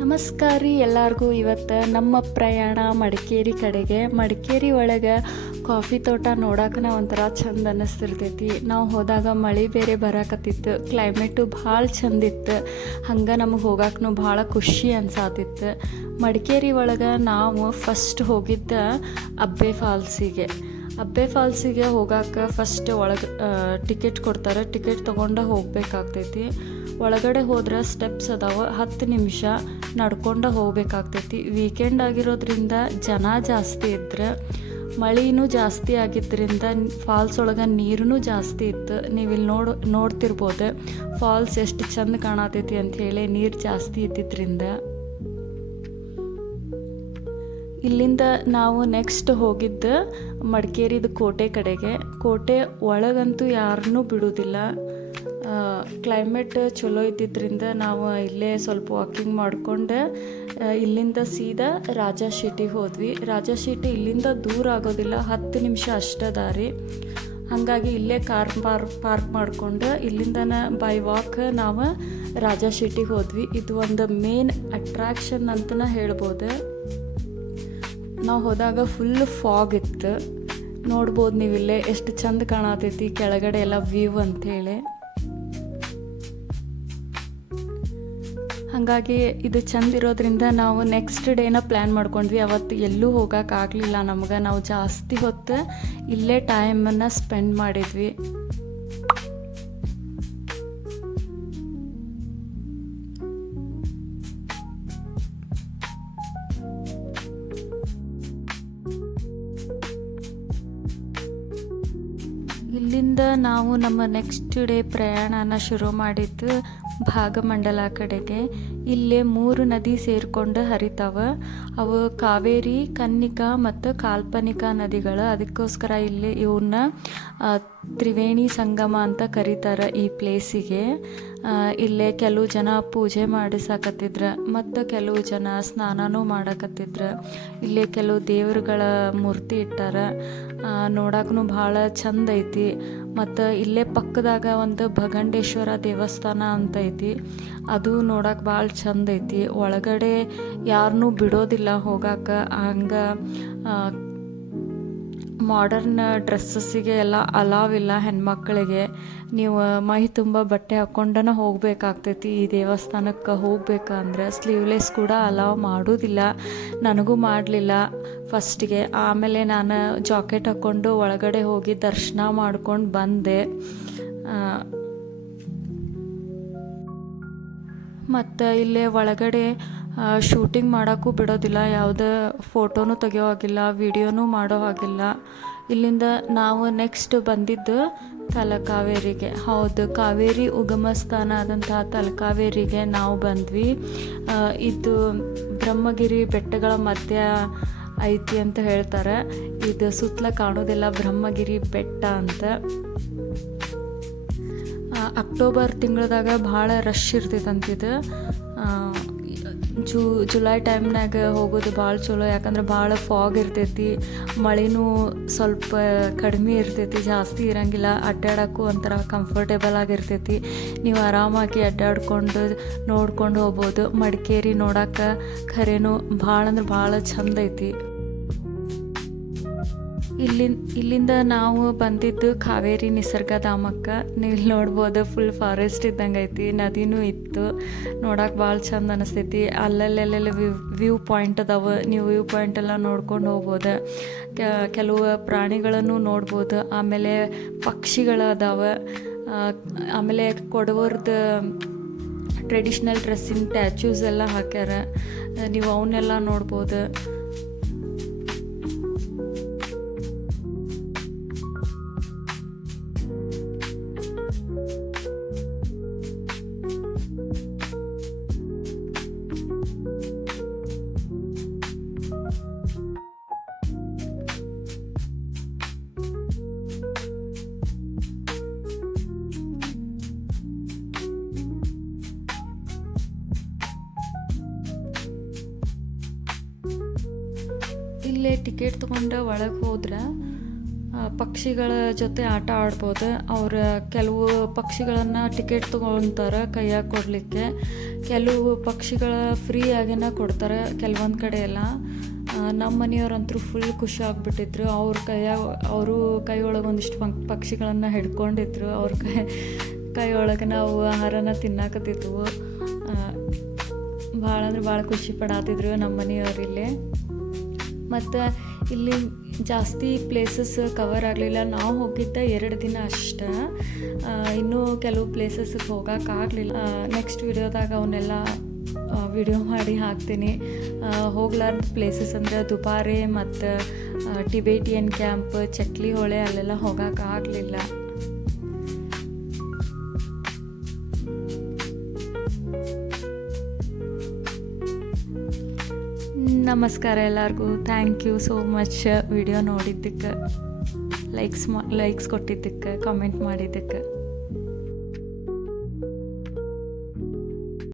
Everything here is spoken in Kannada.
ನಮಸ್ಕಾರ ರೀ ಎಲ್ಲರಿಗೂ. ಇವತ್ತು ನಮ್ಮ ಪ್ರಯಾಣ ಮಡಿಕೇರಿ ಕಡೆಗೆ. ಮಡಿಕೇರಿ ಒಳಗೆ ಕಾಫಿ ತೋಟ ನೋಡೋಕೆ ಒಂಥರ ಚಂದ ಅನ್ನಿಸ್ತಿರ್ತೈತಿ. ನಾವು ಹೋದಾಗ ಮಳೆ ಬೇರೆ ಬರಾಕತ್ತಿತ್ತು, ಕ್ಲೈಮೇಟು ಭಾಳ ಚಂದಿತ್ತು. ಹಂಗೆ ನಮಗೆ ಹೋಗೋಕೆ ಭಾಳ ಖುಷಿ ಅನ್ಸಾತಿತ್ತು. ಮಡಿಕೇರಿ ಒಳಗೆ ನಾವು ಫಸ್ಟ್ ಹೋಗಿದ್ದ ಅಬ್ಬೆ ಫಾಲ್ಸಿಗೆ ಹೋಗೋಕೆ ಫಸ್ಟ್ ಒಳಗೆ ಟಿಕೆಟ್ ಕೊಡ್ತಾರೆ. ಟಿಕೆಟ್ ತೊಗೊಂಡು ಹೋಗ್ಬೇಕಾಗ್ತೈತಿ. ಒಳಗಡೆ ಹೋದ್ರೆ ಸ್ಟೆಪ್ಸ್ ಅದಾವೆ, 10 ನಿಮಿಷ ನಡ್ಕೊಂಡು ಹೋಗ್ಬೇಕಾಗ್ತೈತಿ. ವೀಕೆಂಡ್ ಆಗಿರೋದ್ರಿಂದ ಜನ ಜಾಸ್ತಿ ಇದ್ರೆ, ಮಳೆನೂ ಜಾಸ್ತಿ ಆಗಿದ್ದರಿಂದ ಫಾಲ್ಸ್ ಒಳಗೆ ನೀರೂ ಜಾಸ್ತಿ ಇತ್ತು. ನೀವು ಇಲ್ಲಿ ನೋಡ್ತಿರ್ಬೋದು ಫಾಲ್ಸ್ ಎಷ್ಟು ಚಂದ ಕಾಣತೈತಿ ಅಂಥೇಳಿ. ನೀರು ಜಾಸ್ತಿ ಇದ್ದಿದ್ದರಿಂದ ಇಲ್ಲಿಂದ ನಾವು ನೆಕ್ಸ್ಟ್ ಹೋಗಿದ್ದು ಮಡಿಕೇರಿದು ಕೋಟೆ ಕಡೆಗೆ. ಕೋಟೆ ಒಳಗಂತೂ ಯಾರನ್ನೂ ಬಿಡೋದಿಲ್ಲ. ಕ್ಲೈಮೇಟ್ ಚಲೋ ಇದ್ದಿದ್ದರಿಂದ ನಾವು ಇಲ್ಲೇ ಸ್ವಲ್ಪ ವಾಕಿಂಗ್ ಮಾಡಿಕೊಂಡು ಇಲ್ಲಿಂದ ಸೀದಾ ರಾಜಾಶೀಟಿಗೆ ಹೋದ್ವಿ. ರಾಜಾಶೀಟಿ ಇಲ್ಲಿಂದ ದೂರ ಆಗೋದಿಲ್ಲ, 10 ನಿಮಿಷ ಅಷ್ಟೇ ದಾರಿ. ಹಾಗಾಗಿ ಇಲ್ಲೇ ಕಾರ್ ಪಾರ್ಕ್ ಮಾಡಿಕೊಂಡು ಇಲ್ಲಿಂದನೇ ಬೈ ವಾಕ್ ನಾವು ರಾಜಾಶೀಟಿಗೆ ಹೋದ್ವಿ. ಇದು ಒಂದು ಮೇನ್ ಅಟ್ರಾಕ್ಷನ್ ಅಂತಲೇ ಹೇಳ್ಬೋದು. ನಾವು ಹೋದಾಗ ಫುಲ್ ಫಾಗ್ ಇತ್ತು. ನೋಡ್ಬೋದು ನೀವು ಇಲ್ಲೇ ಎಷ್ಟು ಚಂದ ಕಾಣತೈತಿ ಕೆಳಗಡೆ ಎಲ್ಲ ವ್ಯೂ ಅಂಥೇಳಿ. ಹಾಗಾಗಿ ಇದು ಚಂದ ಇರೋದ್ರಿಂದ ನಾವು ನೆಕ್ಸ್ಟ್ ಡೇನ ಪ್ಲ್ಯಾನ್ ಮಾಡ್ಕೊಂಡ್ವಿ. ಅವತ್ತು ಎಲ್ಲೂ ಹೋಗೋಕ್ಕಾಗಲಿಲ್ಲ ನಮ್ಗೆ. ನಾವು ಜಾಸ್ತಿ ಹೊತ್ತು ಇಲ್ಲೇ ಟೈಮನ್ನು ಸ್ಪೆಂಡ್ ಮಾಡಿದ್ವಿ. ಇಲ್ಲಿಂದ ನಾವು ನಮ್ಮ ನೆಕ್ಸ್ಟ್ ಡೇ ಪ್ರಯಾಣನ ಶುರು ಮಾಡಿದ್ದು ಭಾಗಮಂಡಲ ಕಡೆಗೆ. ಇಲ್ಲೇ 3 ನದಿ ಸೇರಿಕೊಂಡು ಹರಿತಾವೆ. ಅವು ಕಾವೇರಿ, ಕನ್ನಿಕಾ ಮತ್ತು ಕಾಲ್ಪನಿಕ ನದಿಗಳು. ಅದಕ್ಕೋಸ್ಕರ ಇಲ್ಲಿ ಇವನ್ನ ತ್ರಿವೇಣಿ ಸಂಗಮ ಅಂತ ಕರೀತಾರೆ ಈ ಪ್ಲೇಸಿಗೆ. ಇಲ್ಲೇ ಕೆಲವು ಜನ ಪೂಜೆ ಮಾಡಿಸಕತ್ತಿದ್ರು ಮತ್ತು ಕೆಲವು ಜನ ಸ್ನಾನನೂ ಮಾಡಕತ್ತಿದ್ರು. ಇಲ್ಲೇ ಕೆಲವು ದೇವರುಗಳ ಮೂರ್ತಿ ಇಟ್ಟಾರ. ನೋಡಕ್ಕೂ ಭಾಳ ಚಂದ ಐತಿ. ಮತ್ತು ಇಲ್ಲೇ ಪಕ್ಕದಾಗ ಒಂದು ಭಗಂಡೇಶ್ವರ ದೇವಸ್ಥಾನ ಅಂತ ಐತಿ. ಅದು ನೋಡಕ್ಕೆ ಭಾಳ ಚಂದ ಐತಿ. ಒಳಗಡೆ ಯಾರನ್ನೂ ಬಿಡೋದಿಲ್ಲ ಹೋಗಕ್ಕೆ. ಹಂಗೆ ಮಾಡರ್ನ್ ಡ್ರೆಸ್ಸಸ್ಸಿಗೆ ಎಲ್ಲ ಅಲಾವ್ ಇಲ್ಲ ಹೆಣ್ಮಕ್ಳಿಗೆ. ನೀವು ಮೈ ತುಂಬ ಬಟ್ಟೆ ಹಾಕ್ಕೊಂಡೇ ಹೋಗಬೇಕಾಗ್ತೈತಿ ಈ ದೇವಸ್ಥಾನಕ್ಕೆ ಹೋಗ್ಬೇಕಂದ್ರೆ. ಸ್ಲೀವ್ಲೆಸ್ ಕೂಡ ಅಲಾವ್ ಮಾಡೋದಿಲ್ಲ. ನನಗೂ ಮಾಡಲಿಲ್ಲ ಫಸ್ಟಿಗೆ. ಆಮೇಲೆ ನಾನು ಜಾಕೆಟ್ ಹಾಕ್ಕೊಂಡು ಒಳಗಡೆ ಹೋಗಿ ದರ್ಶನ ಮಾಡ್ಕೊಂಡು ಬಂದೆ. ಮತ್ತು ಇಲ್ಲೇ ಒಳಗಡೆ ಶೂಟಿಂಗ್ ಮಾಡೋಕ್ಕೂ ಬಿಡೋದಿಲ್ಲ. ಯಾವುದೇ ಫೋಟೋನೂ ತೆಗಿಯೋ ಹಾಗಿಲ್ಲ, ವಿಡಿಯೋನೂ ಮಾಡೋ ಹಾಗಿಲ್ಲ. ಇಲ್ಲಿಂದ ನಾವು ನೆಕ್ಸ್ಟ್ ಬಂದಿದ್ದು ತಲಕಾವೇರಿಗೆ. ಹೌದು, ಕಾವೇರಿ ಉಗಮ ಸ್ಥಾನ ಆದಂತಹ ತಲಕಾವೇರಿಗೆ ನಾವು ಬಂದ್ವಿ. ಇದು ಬ್ರಹ್ಮಗಿರಿ ಬೆಟ್ಟಗಳ ಮಧ್ಯ ಐತಿ ಅಂತ ಹೇಳ್ತಾರೆ. ಇದು ಸುತ್ತಲ ಕಾಣೋದೆಲ್ಲ ಬ್ರಹ್ಮಗಿರಿ ಬೆಟ್ಟ ಅಂತ. ಅಕ್ಟೋಬರ್ ತಿಂಗಳದಾಗ ಭಾಳ ರಶ್ ಇರ್ತೈತಂತಿದು. ಜುಲೈ ಟೈಮ್ನಾಗ ಹೋಗೋದು ಭಾಳ ಚಲೋ. ಯಾಕಂದ್ರೆ ಭಾಳ ಫಾಗ್ ಇರ್ತೈತಿ, ಮಳೆನೂ ಸ್ವಲ್ಪ ಕಡಿಮೆ ಇರ್ತೈತಿ, ಜಾಸ್ತಿ ಇರೋಂಗಿಲ್ಲ. ಅಡ್ಡಾಡೋಕ್ಕೂ ಒಂಥರ ಕಂಫರ್ಟೇಬಲ್ ಆಗಿರ್ತೈತಿ. ನೀವು ಆರಾಮಾಗಿ ಅಡ್ಡಾಡ್ಕೊಂಡು ನೋಡ್ಕೊಂಡು ಹೋಗ್ಬೋದು. ಮಡಿಕೇರಿ ನೋಡೋಕೆ ಖರೇನು ಭಾಳ ಅಂದ್ರೆ ಭಾಳ ಚಂದ ಐತಿ. ಇಲ್ಲಿಂದ ನಾವು ಬಂದಿದ್ದು ಕಾವೇರಿ ನಿಸರ್ಗಧಾಮಕ್ಕೆ. ನೀವು ನೋಡ್ಬೋದು ಫುಲ್ ಫಾರೆಸ್ಟ್ ಇದ್ದಂಗೆ ಐತಿ, ನದಿನೂ ಇತ್ತು. ನೋಡೋಕೆ ಭಾಳ ಚಂದ ಅನಿಸ್ತೈತಿ. ಅಲ್ಲಲ್ಲೆಲ್ಲ ವ್ಯೂ ಪಾಯಿಂಟ್ ಅದಾವೆ. ನೀವು ವ್ಯೂ ಪಾಯಿಂಟೆಲ್ಲ ನೋಡ್ಕೊಂಡು ಹೋಗ್ಬೋದು. ಕೆಲವು ಪ್ರಾಣಿಗಳನ್ನು ನೋಡ್ಬೋದು. ಆಮೇಲೆ ಪಕ್ಷಿಗಳು ಅದಾವೆ. ಆಮೇಲೆ ಕೊಡವರ್ದು ಟ್ರೆಡಿಷ್ನಲ್ ಡ್ರೆಸ್ಸಿನ ಸ್ಟ್ಯಾಚ್ಯೂಸ್ ಎಲ್ಲ ಹಾಕ್ಯಾರ. ನೀವು ಅವನ್ನೆಲ್ಲ ನೋಡ್ಬೋದು. ಇಲ್ಲೇ ಟಿಕೆಟ್ ತೊಗೊಂಡು ಒಳಗೆ ಹೋದ್ರೆ ಪಕ್ಷಿಗಳ ಜೊತೆ ಆಟ ಆಡ್ಬೋದು. ಕೆಲವು ಪಕ್ಷಿಗಳನ್ನು ಟಿಕೆಟ್ ತೊಗೊತಾರೆ ಕೈಯಾಗ ಕೊಡಲಿಕ್ಕೆ. ಕೆಲವು ಪಕ್ಷಿಗಳ ಫ್ರೀ ಆಗೇನ ಕೊಡ್ತಾರೆ ಕೆಲವೊಂದು ಕಡೆ ಎಲ್ಲ. ನಮ್ಮ ಮನೆಯವ್ರಂತೂ ಫುಲ್ ಖುಷಿ ಆಗ್ಬಿಟ್ಟಿದ್ರು. ಅವರು ಕೈ ಒಳಗೆ ಒಂದಿಷ್ಟು ಪಕ್ಷಿಗಳನ್ನು ಹಿಡ್ಕೊಂಡಿದ್ರು. ಅವ್ರ ಕೈ ಒಳಗೆ ನಾವು ಆಹಾರನ ತಿನ್ನಾಕತ್ತಿದ್ವು. ಭಾಳ ಅಂದ್ರೆ ಭಾಳ ಖುಷಿ ಪಡಾತಿದ್ರು ನಮ್ಮ ಮನೆಯವ್ರಿಲ್ಲೇ. ಮತ್ತು ಇಲ್ಲಿ ಜಾಸ್ತಿ ಪ್ಲೇಸಸ್ ಕವರ್ ಆಗಲಿಲ್ಲ. ನಾವು ಹೋಗಿದ್ದ 2 ದಿನ ಅಷ್ಟೇ. ಇನ್ನೂ ಕೆಲವು ಪ್ಲೇಸಸ್ಗೆ ಹೋಗೋಕ್ಕಾಗಲಿಲ್ಲ. ನೆಕ್ಸ್ಟ್ ವಿಡಿಯೋದಾಗ ಅವನ್ನೆಲ್ಲ ವಿಡಿಯೋ ಮಾಡಿ ಹಾಕ್ತೀನಿ. ಹೋಗ್ಲಾರ್ದ ಪ್ಲೇಸಸ್ ಅಂದರೆ ದುಬಾರೆ ಮತ್ತು ಟಿಬೇಟಿಯನ್ ಕ್ಯಾಂಪ್, ಚಕ್ಲಿ ಹೊಳೆ ಅಲ್ಲೆಲ್ಲ ಹೋಗೋಕ್ಕಾಗಲಿಲ್ಲ. ನಮಸ್ಕಾರ ಎಲ್ಲರಿಗೂ. Thank you so much video ನೋಡಿದ್ದಕ್ಕೆ, ಲೈಕ್ಸ್ ಕೊಟ್ಟಿದ್ದಕ್ಕೆ, ಕಾಮೆಂಟ್ ಮಾಡಿದ್ದಕ್ಕೆ.